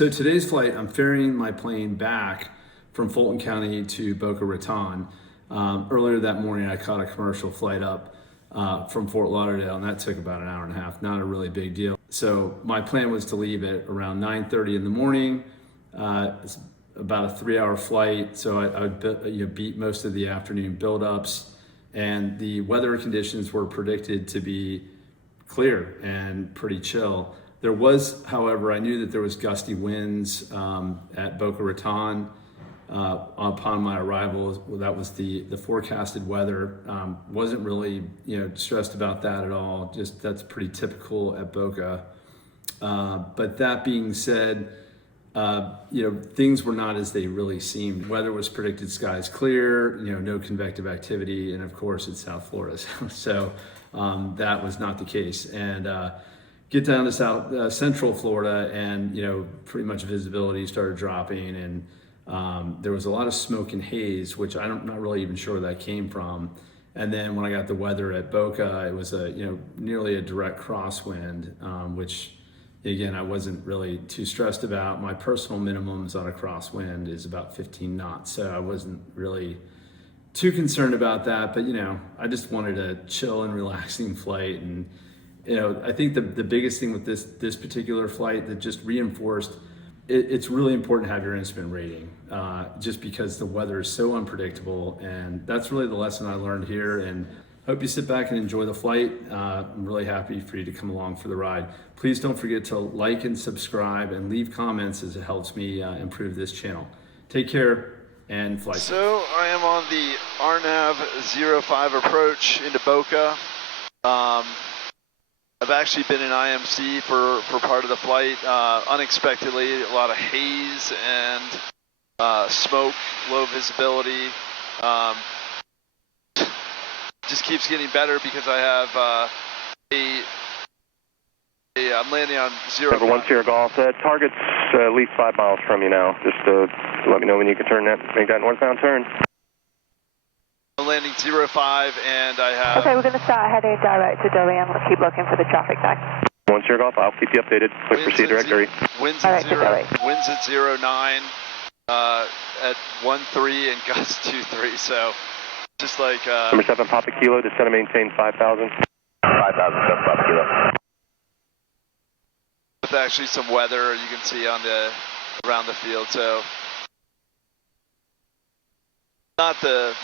So today's flight, I'm ferrying my plane back from Fulton County to Boca Raton. Earlier that morning, I caught a commercial flight up from Fort Lauderdale, and that took about an hour and a half, not a really big deal. So my plan was to leave at around 9:30 in the morning. It's about a 3-hour flight, so I would beat most of the afternoon buildups, and the weather conditions were predicted to be clear and pretty chill. There was, however, I knew that there was gusty winds at Boca Raton upon my arrival. That was the forecasted weather. Wasn't really stressed about that at all. Just that's pretty typical at Boca. But that being said, things were not as they really seemed. Weather was predicted skies clear, no convective activity, and of course it's South Florida, so that was not the case. And get down to central Florida, and pretty much visibility started dropping, and there was a lot of smoke and haze, which I'm not really even sure where that came from. And then when I got the weather at Boca, it was nearly a direct crosswind, which again, I wasn't really too stressed about. My personal minimums on a crosswind is about 15 knots, so I wasn't really too concerned about that. But I just wanted a chill and relaxing flight. And I think the biggest thing with this particular flight that just reinforced it's really important to have your instrument rating, just because the weather is so unpredictable. And that's really the lesson I learned here. And hope you sit back and enjoy the flight. I'm really happy for you to come along for the ride. Please don't forget to like and subscribe and leave comments, as it helps me improve this channel. Take care and fly safe. So I am on the RNAV 05 approach into Boca. I've actually been in IMC for part of the flight. Unexpectedly, a lot of haze and smoke, low visibility. Just keeps getting better because I have I'm landing on 05. Number 1 Sierra Golf. Target's at least 5 miles from you now. Just let me know when you can make that northbound turn. I'm landing 05, and I have... Okay, we're going to start heading direct to Dorian. We'll keep looking for the traffic tag. 1 Sierra Golf, I'll keep you updated. Quick proceed directory. Winds at 09, at 13, and gusts 23, so just like... Number 7 Papa Kilo, descend and maintain 5,000. 5,000, Papa Kilo. With actually some weather you can see on around the field, so not the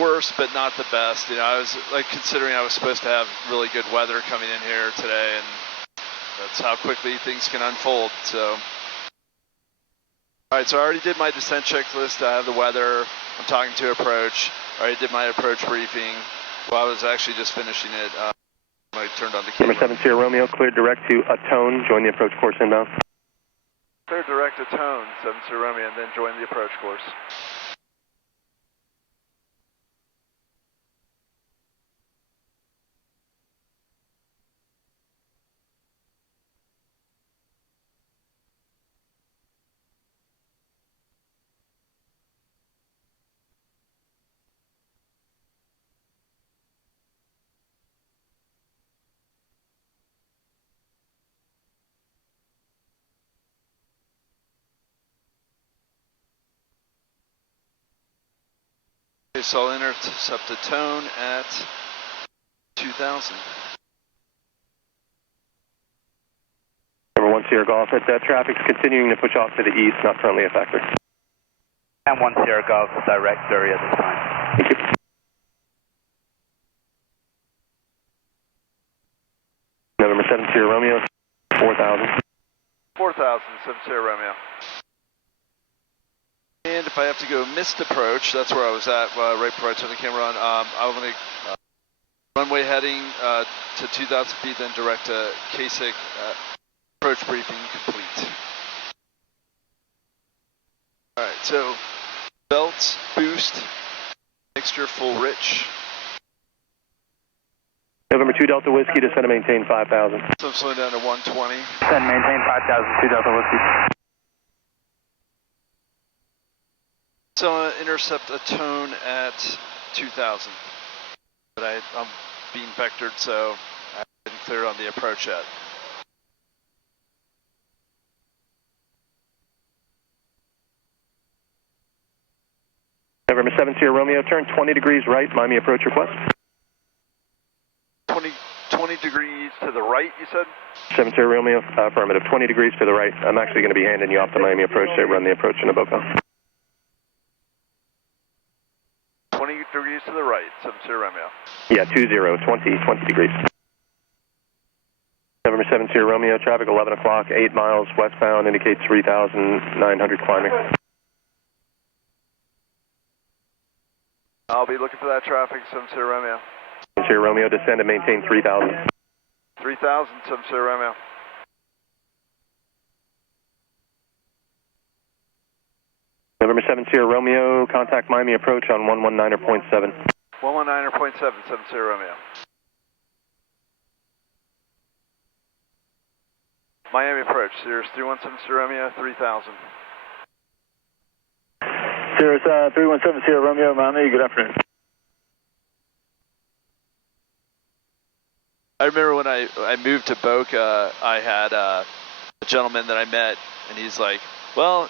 worst, but not the best. I was considering I was supposed to have really good weather coming in here today, and that's how quickly things can unfold. So, all right, so I already did my descent checklist. I have the weather. I'm talking to approach. I already did my approach briefing. Well, I was actually just finishing it. I turned on the camera. Number 7 Sierra Romeo, cleared direct to Raton. Join the approach course inbound. Cleared direct to Raton, 7 Sierra Romeo, and then join the approach course. So I'll intercept a tone at 2000. Number 1 Sierra Golf, traffic's continuing to push off to the east, not currently a factor. And 1 Sierra Golf, direct area at this time. Thank you. Number 7 Sierra Romeo, 4,000. 4,000, 7 Sierra Romeo. And if I have to go missed approach, that's where I was at right before I turned the camera on. I'm going to runway heading to 2,000 feet, then direct to KBCT. Approach briefing complete. All right, so belts, boost, mixture full rich. November 2 Delta Whiskey, descend and maintain 5,000. So I'm slowing down to 120. Descend, maintain 5,000, 2 Delta Whiskey. So I'm going to intercept a tone at 2,000. But I'm being vectored, so I haven't cleared on the approach yet. November 7 Sierra Romeo, turn 20 degrees right, Miami approach request. 20 degrees to the right, you said? 7 Sierra Romeo, affirmative, 20 degrees to the right. I'm actually going to be handing you off the Miami approach to run the approach into Boca. 20 degrees to the right, 7 Sierra Romeo. Yeah, 20 degrees. November 7 Sierra Romeo, traffic 11 o'clock, 8 miles westbound, indicates 3,900 climbing. I'll be looking for that traffic, 7 Sierra Romeo. 7 Sierra Romeo, descend and maintain 3,000. 3,000, 7 Sierra Romeo. November 7 Sierra Romeo, contact Miami approach on 119.7. 119.7, 7 Sierra Romeo. Miami approach, Cirrus 317 Sierra Romeo, 3,000. Cirrus 317 Sierra Romeo, Miami, good afternoon. I remember when I moved to Boca, I had a gentleman that I met, and he's like, well,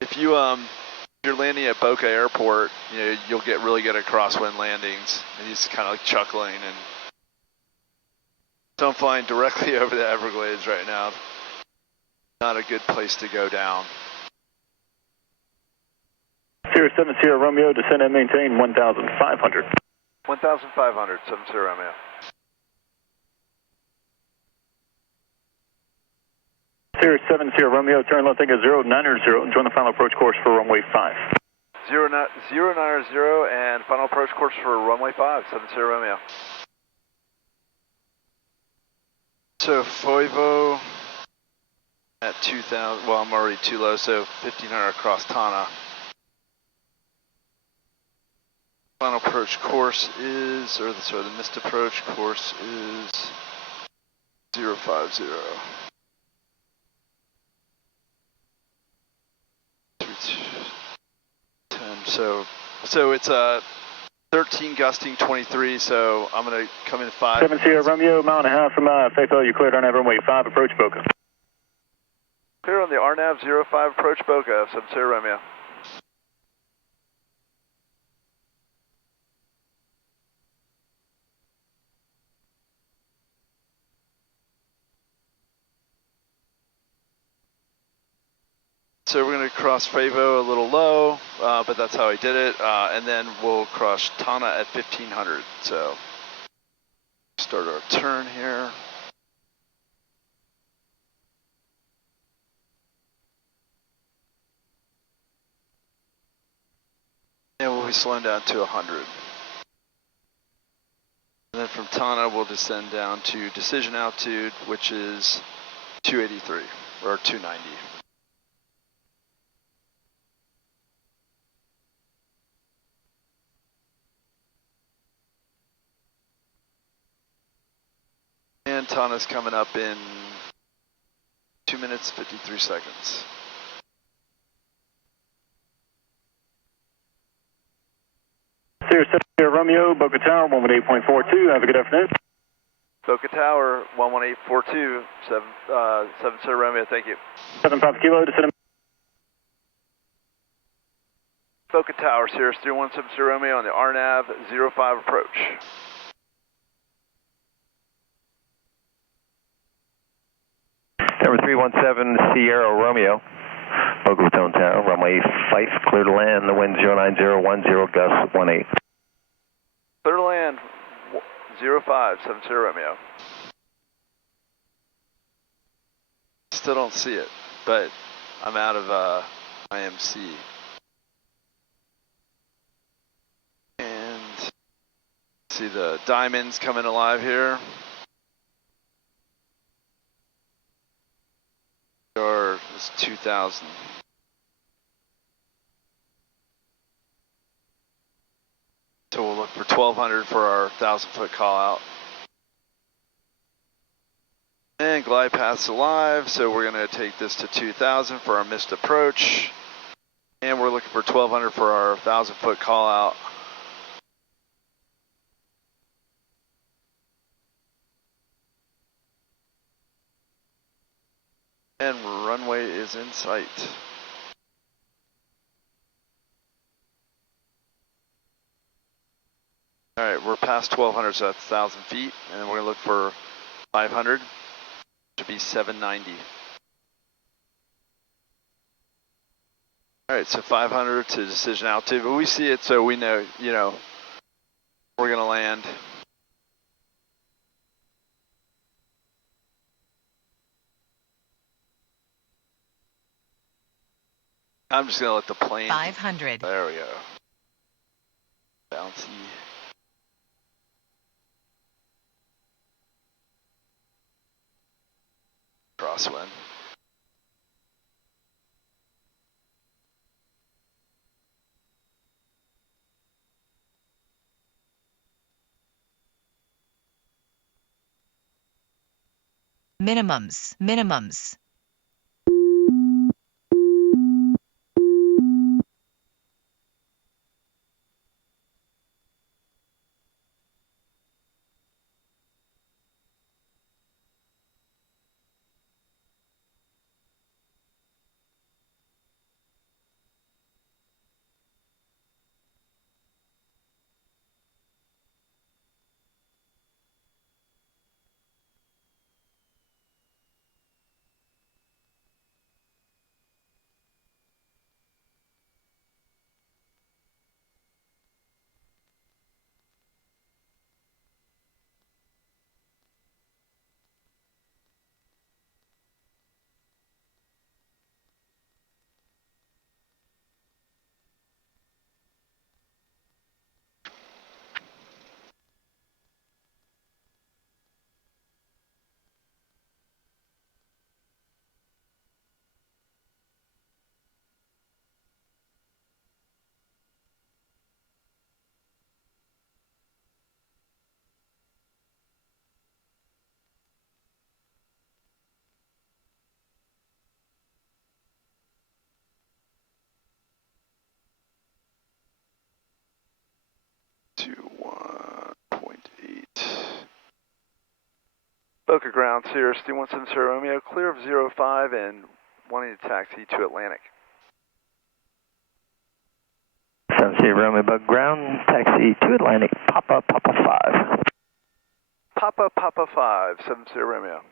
if you're landing at Boca Airport, you know, you'll get really good at crosswind landings. And he's kind of like chuckling, and so I'm flying directly over the Everglades right now. Not a good place to go down. Cirrus 7 Sierra Romeo, descend and maintain 1,500. 1,500, 7 Sierra Romeo. Cirrus 7 Sierra Romeo, turn left, take a 090, join the final approach course for runway 5. 090 and final approach course for runway 5, 7 Sierra Romeo. So Foivo at 2,000, well I'm already too low, so 1,500 across Tana. Final approach course is, or the missed approach course is 050. 10, so it's 13 gusting 23, so I'm going to come in 5. 7 Sierra Romeo, mile and a half from Fayetteville, you cleared RNAV runway 5, approach Boca. Clear on the RNAV 05, approach Boca, 7 Sierra Romeo. So we're going to cross Favo a little low, but that's how I did it, and then we'll cross Tana at 1,500. So start our turn here. And we'll be slowing down to 100. And then from Tana, we'll descend down to decision altitude, which is 283 or 290. And Tana's coming up in 2 minutes, 53 seconds. Cirrus 7 Sierra Romeo, Boca Tower, 118.42, have a good afternoon. Boca Tower, 11842, 7 Sierra Romeo, thank you. 75 kilo, descend. Boca Tower, Cirrus 317 Sierra Romeo on the RNAV 05 approach. Number 317 Sierra Romeo, Boca Raton Tower, runway 5, clear to land, the wind 09010, gust 18. Clear to land 05, 7 Sierra Romeo. Still don't see it, but I'm out of IMC. And see the diamonds coming alive here. Or it's 2,000. So we'll look for 1,200 for our 1,000-foot call out. And glide path's alive, so we're going to take this to 2,000 for our missed approach. And we're looking for 1,200 for our 1,000-foot call out. And runway is in sight. All right, we're past 1,200, so that's 1,000 feet, and then we're gonna look for 500. Should be 790. All right, so 500 to decision altitude, but we see it, so we know, you know, we're gonna land. I'm just gonna let the plane. 500. There we go. Bouncy. Crosswind. Minimums. To 1.8. Boca ground, Sierra 170 Romeo, clear of 05 and wanting to taxi to Atlantic. 70 Romeo, Boca ground, taxi to Atlantic, Papa 5. Papa 5, 70 Romeo.